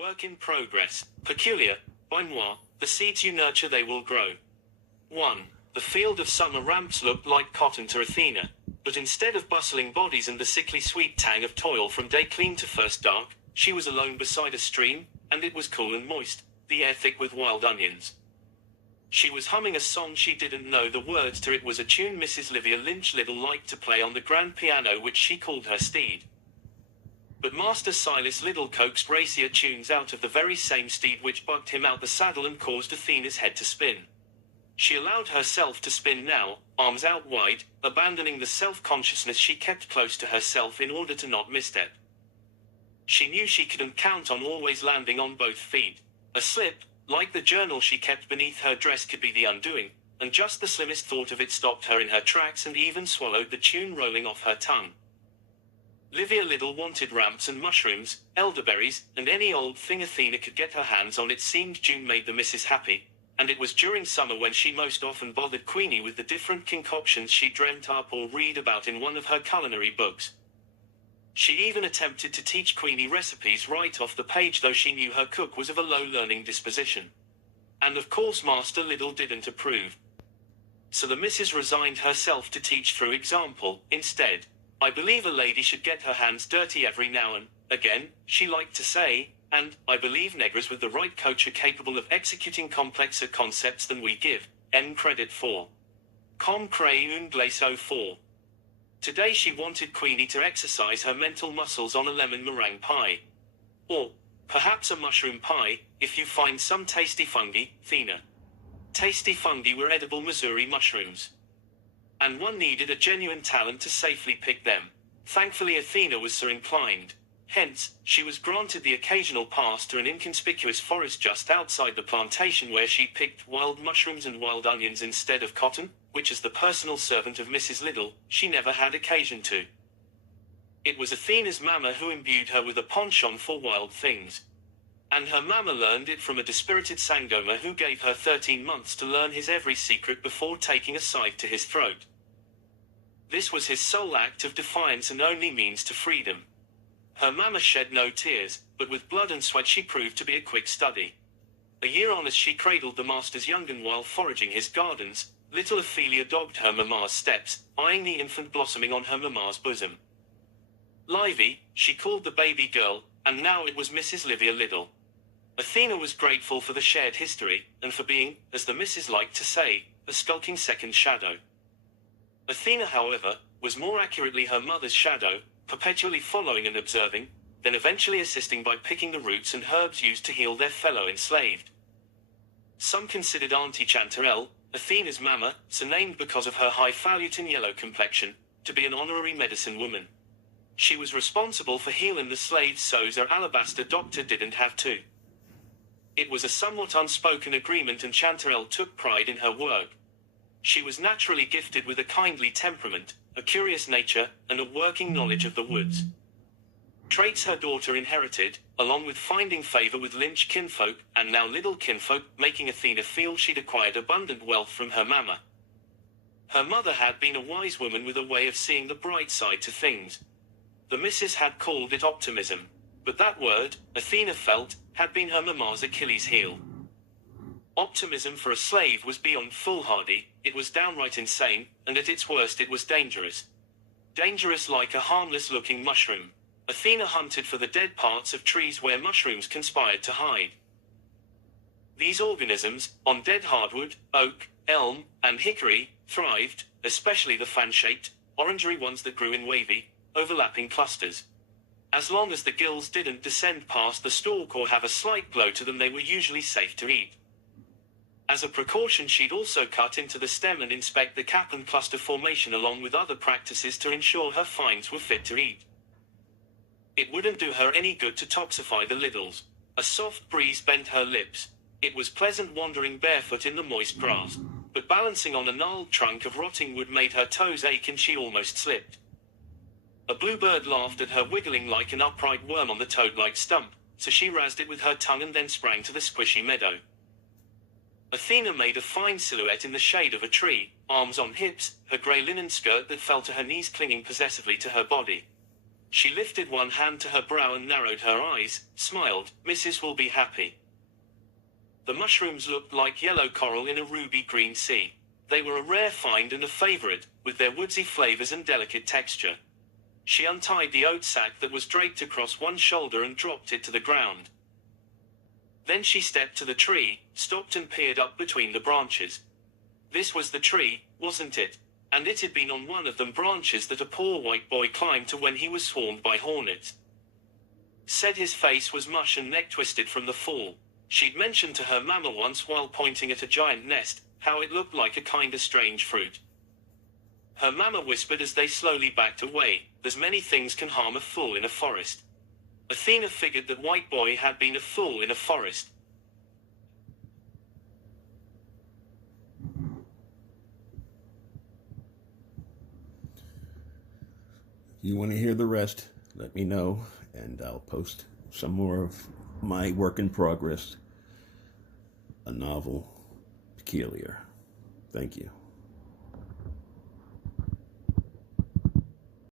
Work in progress. Peculiar. By moi. The seeds you nurture they will grow. 1. The field of summer ramps looked like cotton to Athena. But instead of bustling bodies and the sickly sweet tang of toil from day clean to first dark, she was alone beside a stream, and it was cool and moist, the air thick with wild onions. She was humming a song she didn't know the words to. It was a tune Mrs. Livia Lynch Little liked to play on the grand piano which she called her steed. But Master Silas Little coaxed racier tunes out of the very same steed which bucked him out the saddle and caused Athena's head to spin. She allowed herself to spin now, arms out wide, abandoning the self-consciousness she kept close to herself in order to not misstep. She knew she couldn't count on always landing on both feet. A slip, like the journal she kept beneath her dress, could be the undoing, and just the slimmest thought of it stopped her in her tracks and even swallowed the tune rolling off her tongue. Livia Little wanted ramps and mushrooms, elderberries, and any old thing Athena could get her hands on. It seemed June made the missus happy, and it was during summer when she most often bothered Queenie with the different concoctions she dreamt up or read about in one of her culinary books. She even attempted to teach Queenie recipes right off the page, though she knew her cook was of a low-learning disposition. And of course Master Little didn't approve. So the missus resigned herself to teach through example, instead. I believe a lady should get her hands dirty every now and again, she liked to say, and I believe neggers with the right coach are capable of executing complexer concepts than we give credit for. Comme crée un glace au four. Today she wanted Queenie to exercise her mental muscles on a lemon meringue pie. Or, perhaps a mushroom pie, if you find some tasty fungi, Athena. Tasty fungi were edible Missouri mushrooms. And one needed a genuine talent to safely pick them. Thankfully Athena was so inclined. Hence, she was granted the occasional pass to an inconspicuous forest just outside the plantation where she picked wild mushrooms and wild onions instead of cotton, which as the personal servant of Mrs. Little, she never had occasion to. It was Athena's mamma who imbued her with a penchant for wild things. And her mamma learned it from a dispirited Sangoma who gave her 13 months to learn his every secret before taking a scythe to his throat. This was his sole act of defiance and only means to freedom. Her mamma shed no tears, but with blood and sweat she proved to be a quick study. A year on as she cradled the master's young'un while foraging his gardens, little Ophelia dogged her mamma's steps, eyeing the infant blossoming on her mamma's bosom. Livy, she called the baby girl, and now it was Mrs. Livia Little. Athena was grateful for the shared history, and for being, as the missus liked to say, a skulking second shadow. Athena, however, was more accurately her mother's shadow, perpetually following and observing, then eventually assisting by picking the roots and herbs used to heal their fellow enslaved. Some considered Auntie Chanterelle, Athena's mamma, so named because of her highfalutin yellow complexion, to be an honorary medicine woman. She was responsible for healing the slaves so her alabaster doctor didn't have to. It was a somewhat unspoken agreement and Chanterelle took pride in her work. She was naturally gifted with a kindly temperament, a curious nature, and a working knowledge of the woods. Traits her daughter inherited, along with finding favor with Lynch kinfolk, and now little kinfolk, making Athena feel she'd acquired abundant wealth from her mamma. Her mother had been a wise woman with a way of seeing the bright side to things. The missus had called it optimism, but that word, Athena felt, had been her mamma's Achilles heel. Optimism for a slave was beyond foolhardy, it was downright insane, and at its worst it was dangerous. Dangerous like a harmless-looking mushroom. Athena hunted for the dead parts of trees where mushrooms conspired to hide. These organisms, on dead hardwood, oak, elm, and hickory, thrived, especially the fan-shaped, orangery ones that grew in wavy, overlapping clusters. As long as the gills didn't descend past the stalk or have a slight glow to them, they were usually safe to eat. As a precaution, she'd also cut into the stem and inspect the cap and cluster formation along with other practices to ensure her finds were fit to eat. It wouldn't do her any good to toxify the Littles. A soft breeze bent her lips. It was pleasant wandering barefoot in the moist grass, but balancing on a gnarled trunk of rotting wood made her toes ache and she almost slipped. A bluebird laughed at her, wiggling like an upright worm on the toad-like stump, so she razzed it with her tongue and then sprang to the squishy meadow. Athena made a fine silhouette in the shade of a tree, arms on hips, her grey linen skirt that fell to her knees clinging possessively to her body. She lifted one hand to her brow and narrowed her eyes, smiled. Mrs. will be happy. The mushrooms looked like yellow coral in a ruby-green sea. They were a rare find and a favorite, with their woodsy flavors and delicate texture. She untied the oat sack that was draped across one shoulder and dropped it to the ground. Then she stepped to the tree, stopped and peered up between the branches. This was the tree, wasn't it? And it had been on one of them branches that a poor white boy climbed to when he was swarmed by hornets. Said his face was mush and neck twisted from the fall. She'd mentioned to her mamma once while pointing at a giant nest, how it looked like a kinda strange fruit. Her mamma whispered as they slowly backed away, "There's many things can harm a fool in a forest." Athena figured that white boy had been a fool in a forest. If you want to hear the rest, let me know, and I'll post some more of my work in progress, a novel, Peculiar. Thank you.